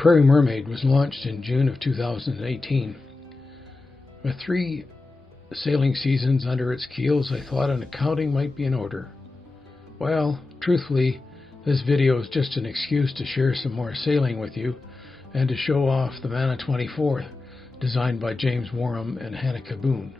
Prairie Mermaid was launched in June of 2018. With 3 sailing seasons under its keels, I thought an accounting might be in order. Well, truthfully, this video is just an excuse to share some more sailing with you and to show off the Mana 24 designed by JamesWharram and Hanneke Boone.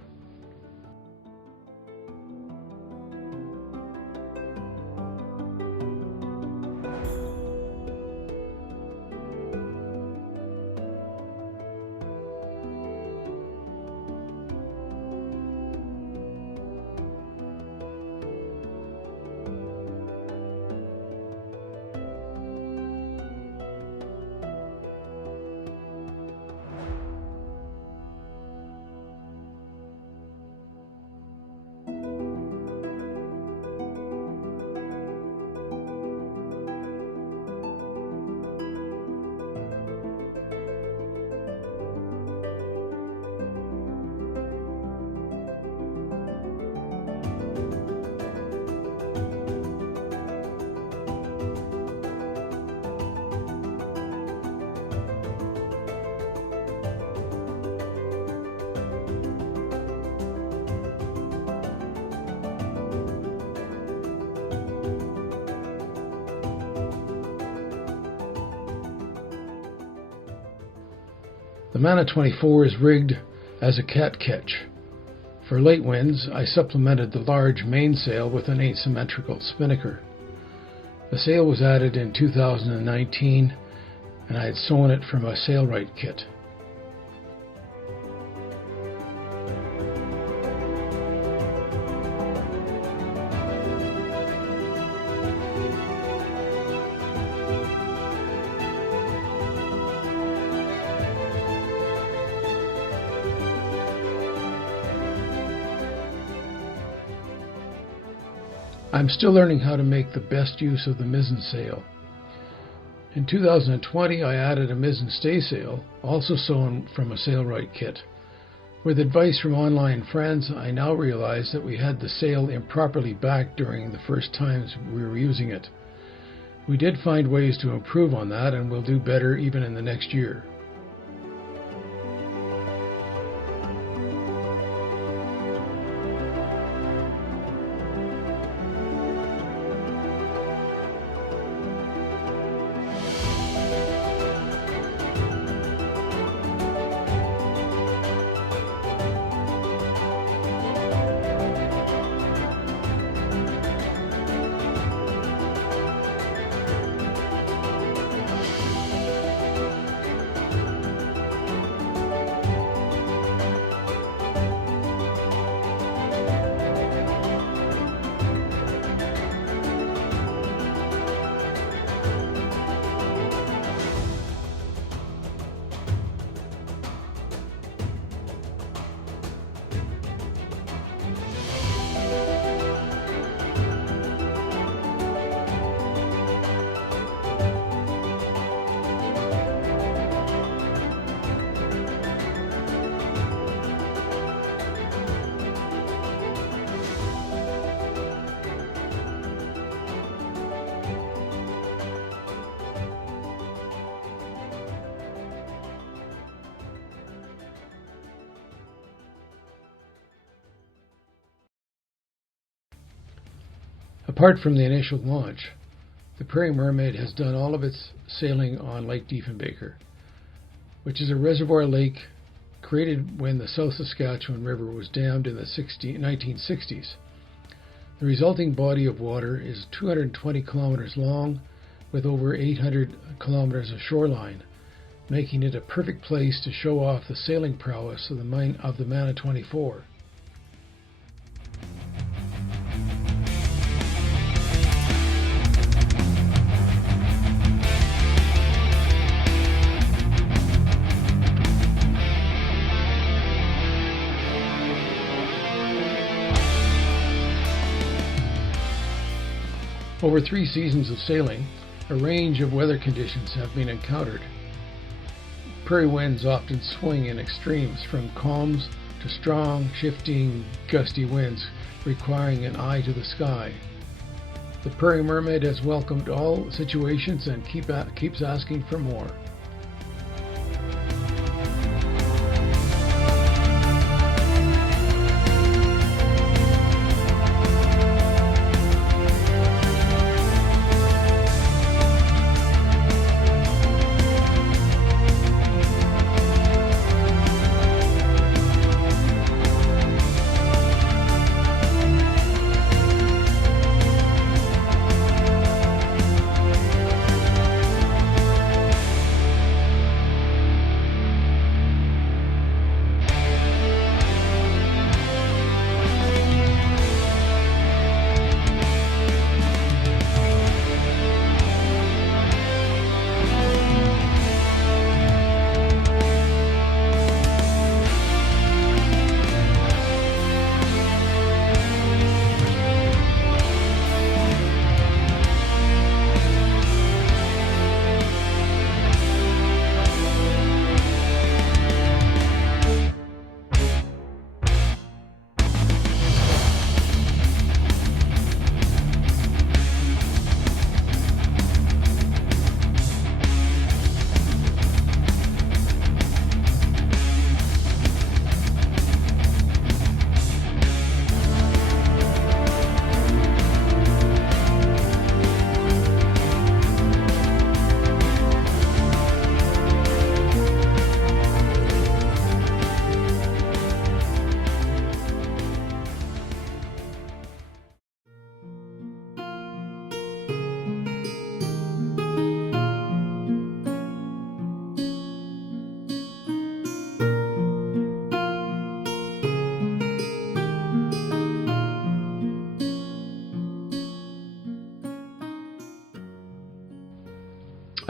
The Mana 24 is rigged as a cat catch. For late winds, I supplemented the large mainsail with an asymmetrical spinnaker. The sail was added in 2019, and I had sewn it from a sailrite kit. I'm still learning how to make the best use of the mizzen sail. In 2020, I added a mizzen staysail, also sewn from a sailrite kit. With advice from online friends, I now realize that we had the sail improperly backed during the first times we were using it. We did find ways to improve on that, and we'll do better even in the next year. Apart from the initial launch, the Prairie Mermaid has done all of its sailing on Lake Diefenbaker, which is a reservoir lake created when the South Saskatchewan River was dammed in the 1960s. The resulting body of water is 220 kilometers long with over 800 kilometers of shoreline, making it a perfect place to show off the sailing prowess of the Mana 24. Over 3 seasons of sailing, a range of weather conditions have been encountered. Prairie winds often swing in extremes, from calms to strong, shifting, gusty winds requiring an eye to the sky. The Prairie Mermaid has welcomed all situations and keeps asking for more.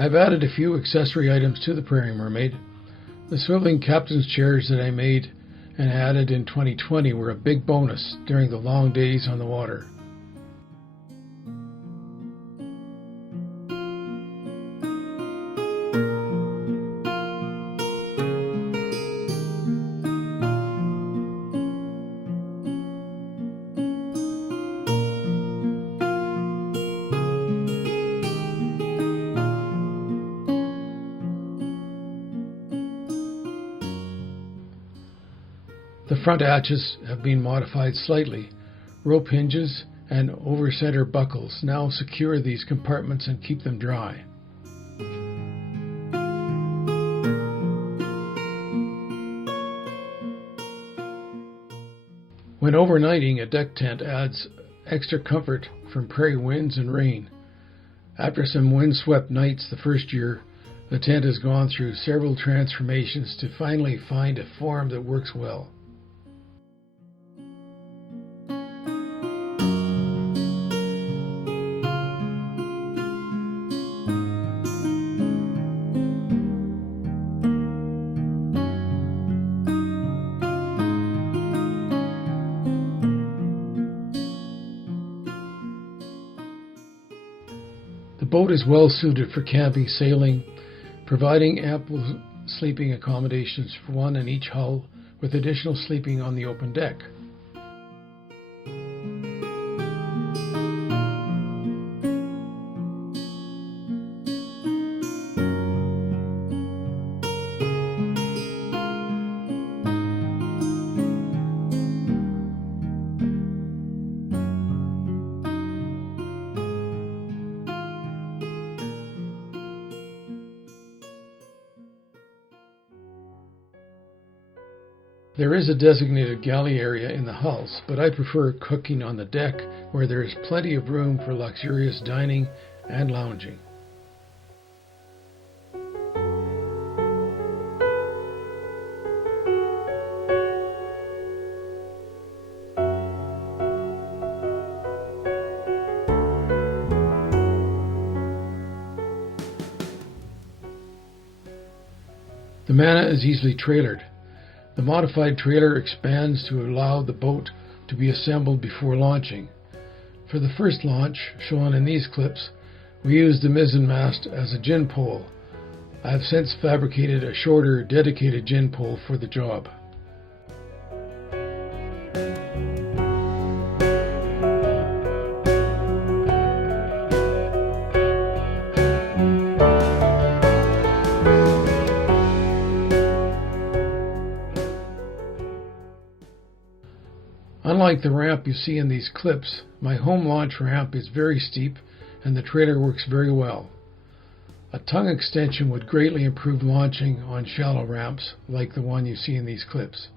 I've added a few accessory items to the Prairie Mermaid. The swiveling captain's chairs that I made and added in 2020 were a big bonus during the long days on the water. The front hatches have been modified slightly. Rope hinges and over-center buckles now secure these compartments and keep them dry. When overnighting, a deck tent adds extra comfort from prairie winds and rain. After some wind-swept nights the first year, the tent has gone through several transformations to finally find a form that works well. The boat is well suited for camping, sailing, providing ample sleeping accommodations for one in each hull, with additional sleeping on the open deck. There is a designated galley area in the hulls, but I prefer cooking on the deck where there is plenty of room for luxurious dining and lounging. The Mana is easily trailered. The modified trailer expands to allow the boat to be assembled before launching. For the first launch, shown in these clips, we used the mizzen mast as a gin pole. I have since fabricated a shorter, dedicated gin pole for the job. Unlike the ramp you see in these clips, my home launch ramp is very steep and the trailer works very well. A tongue extension would greatly improve launching on shallow ramps like the one you see in these clips.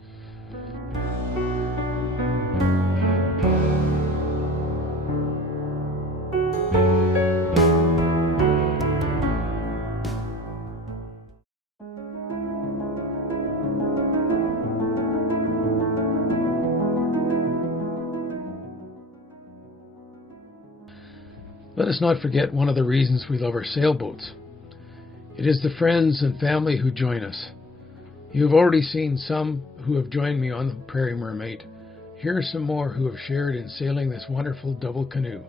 Let us not forget one of the reasons we love our sailboats. It is the friends and family who join us. You have already seen some who have joined me on the Prairie Mermaid. Here are some more who have shared in sailing this wonderful double canoe.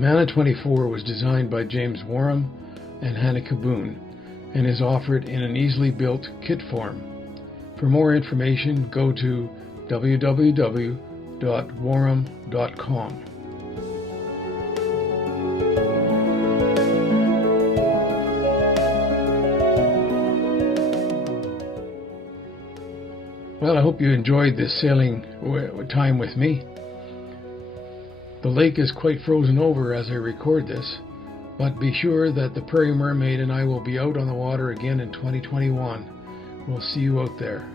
Mana 24 was designed by JamesWharram and Hanneke Boone and is offered in an easily built kit form. For more information, go to www.wharram.com. Well, I hope you enjoyed this sailing time with me. The lake is quite frozen over as I record this, but be sure that the Prairie Mermaid and I will be out on the water again in 2021. We'll see you out there.